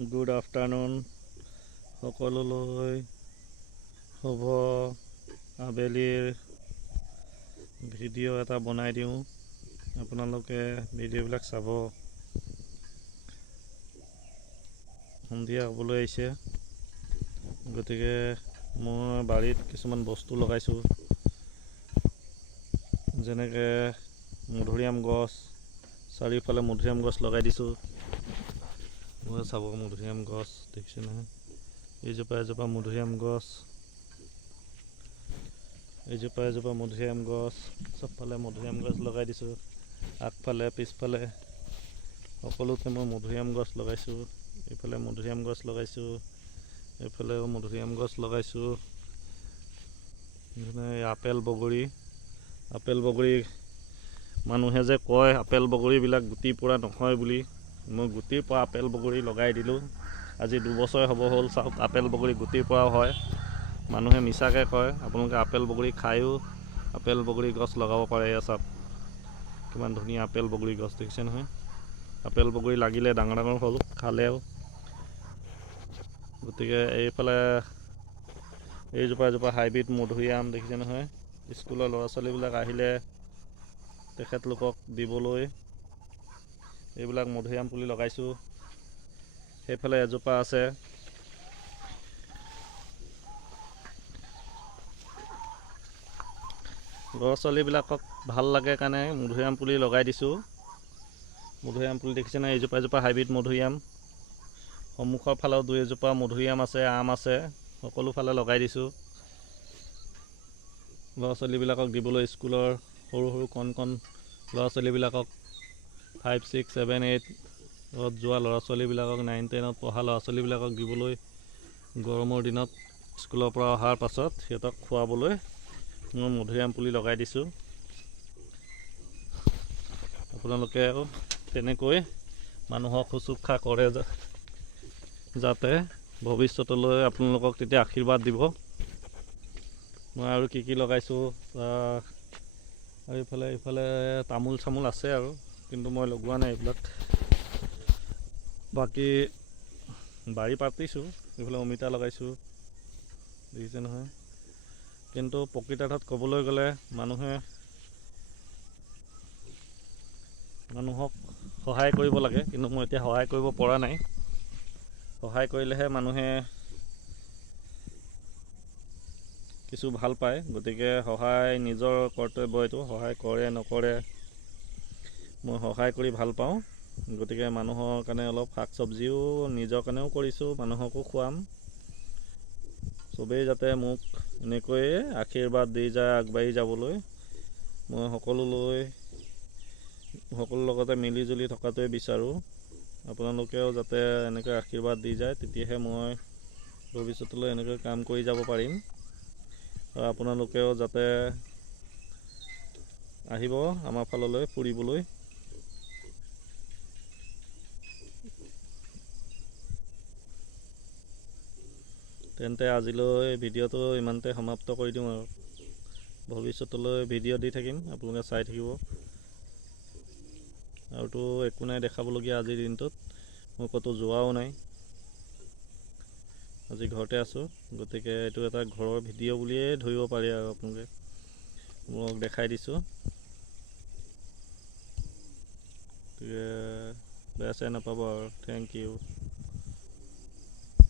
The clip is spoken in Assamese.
গুড আফটাৰনুন সকলোলৈ শুভ আবেলিৰ ভিডিঅ' এটা বনাই দিওঁ। আপোনালোকে ভিডিঅ'বিলাক চাব। সন্ধিয়া হ'বলৈ আহিছে, গতিকে মই বাৰীত কিছুমান বস্তু লগাইছোঁ, যেনেকৈ মধুৰিআম গছ। চাৰিওফালে মধুৰিআম গছ লগাই দিছোঁ। মই চাব, মধুৰিআম গছ দেখিছে নহয়, এজোপা মধুৰিআম গছ, এজোপা মধুৰিআম গছ, চবফালে মধুৰিআম গছ লগাই দিছোঁ। আগফালে পিছফালে সকলোতে মই মধুৰিআম গছ লগাইছোঁ। এইফালে মধুৰিআম গছ লগাইছোঁ, এইফালেও মধুৰিআম গছ লগাইছোঁ। আপেল বগৰী মানুহে যে কয় আপেল বগৰীবিলাক গুটিৰ পৰা নহয় বুলি, মই গুটিৰ পৰা আপেল বগৰী লগাই দিলোঁ। আজি 2 বছৰ হ'ব হ'ল। চাওক, আপেল বগৰী গুটিৰ পৰাও হয়। মানুহে মিছাকৈ কয়। আপোনালোকে আপেল বগৰী খায়ো আপেল বগৰী গছ লগাব পাৰে। এয়া চাওক, কিমান ধুনীয়া আপেল বগৰী গছ দেখিছে নহয়। আপেল বগৰী লাগিলে ডাঙৰ হ'ল, খালেও। গতিকে এইফালে এজোপা হাইব্ৰিড মধুৰিআম দেখিছে নহয়। স্কুলৰ ল'ৰা ছোৱালীবিলাক আহিলে তেখেতলোকক দিবলৈ এইবিলাক মধুৰিআম পুলি লগাইছোঁ। সেইফালে এজোপা আছে, ল'ৰা ছোৱালীবিলাকক ভাল লাগে কাৰণে মধুৰিআম পুলি লগাই দিছোঁ। মধুৰিআম পুলি দেখিছে নাই, এজোপা হাইব্ৰিড মধুৰিআম। সন্মুখৰ ফালেও 2-এজোপা মধুৰিআম আছে, আম আছে, সকলো ফালে লগাই দিছোঁ ল'ৰা ছোৱালীবিলাকক দিবলৈ। স্কুলৰ সৰু কণ ল'ৰা ছোৱালীবিলাকক 5, 6, 7, 8ত যোৱা ল'ৰা ছোৱালীবিলাকক, 9, 10ত পঢ়া ল'ৰা ছোৱালীবিলাকক দিবলৈ, গৰমৰ দিনত স্কুলৰ পৰা অহাৰ পাছত সিহঁতক খুৱাবলৈ মই মধুৰিআম পুলি লগাই দিছোঁ। আপোনালোকেও তেনেকৈ মানুহক শুশ্ৰূষা কৰে যাতে ভৱিষ্যতলৈ আপোনালোকক তেতিয়া আশীৰ্বাদ দিব। মই আৰু কি লগাইছোঁ, আৰু ইফালে তামোল চামোল আছে আৰু, কিন্তু মই লগোৱা নাই এইবিলাক। বাকী বাৰী পাতিছোঁ, এইফালে অমিতা লগাইছোঁ দেখিছে নহয়। কিন্তু প্ৰকৃতাৰ্থত ক'বলৈ গ'লে মানুহক সহায় কৰিব লাগে, কিন্তু মই এতিয়া সহায় কৰিব পৰা নাই। সহায় কৰিলেহে মানুহে কিছু ভাল পায়। গতিকে সহায় নিজৰ কৰ্তব্য, এইটো সহায় কৰে নকৰে, মই সহায় কৰি ভাল পাওঁ। গতিকে মানুহৰ কাৰণে অলপ শাক চব্জিও নিজৰ কাৰণেও কৰিছোঁ, মানুহকো খুৱাম। চবেই যাতে মোক এনেকৈয়ে আশীৰ্বাদ দি যায় আগবাঢ়ি যাবলৈ। মই সকলোৰ লগতে মিলি জুলি থকাটোৱে বিচাৰোঁ। আপোনালোকেও যাতে এনেকৈ আশীৰ্বাদ দি যায়, তেতিয়াহে মই ভৱিষ্যতলৈ এনেকৈ কাম কৰি যাব পাৰিম। আৰু আপোনালোকেও যাতে আহিব আমাৰ ফাললৈ ফুৰিবলৈ। তেন্তে আজিলৈ ভিডিঅ'টো ইমানতে সমাপ্ত কৰি দিওঁ আৰু ভৱিষ্যতলৈ ভিডিঅ' দি থাকিম, আপোনালোকে চাই থাকিব। আৰুতো একো নাই দেখাবলগীয়া আজিৰ দিনটোত। মই ক'তো যোৱাও নাই, আজি ঘৰতে আছোঁ। গতিকে এইটো এটা ঘৰৰ ভিডিঅ' বুলিয়ে ধৰিব পাৰি আৰু আপোনালোকে। মোক দেখাই দিছোঁ, গতিকে বেয়া চেয়া নাপাব আৰু। Thank U.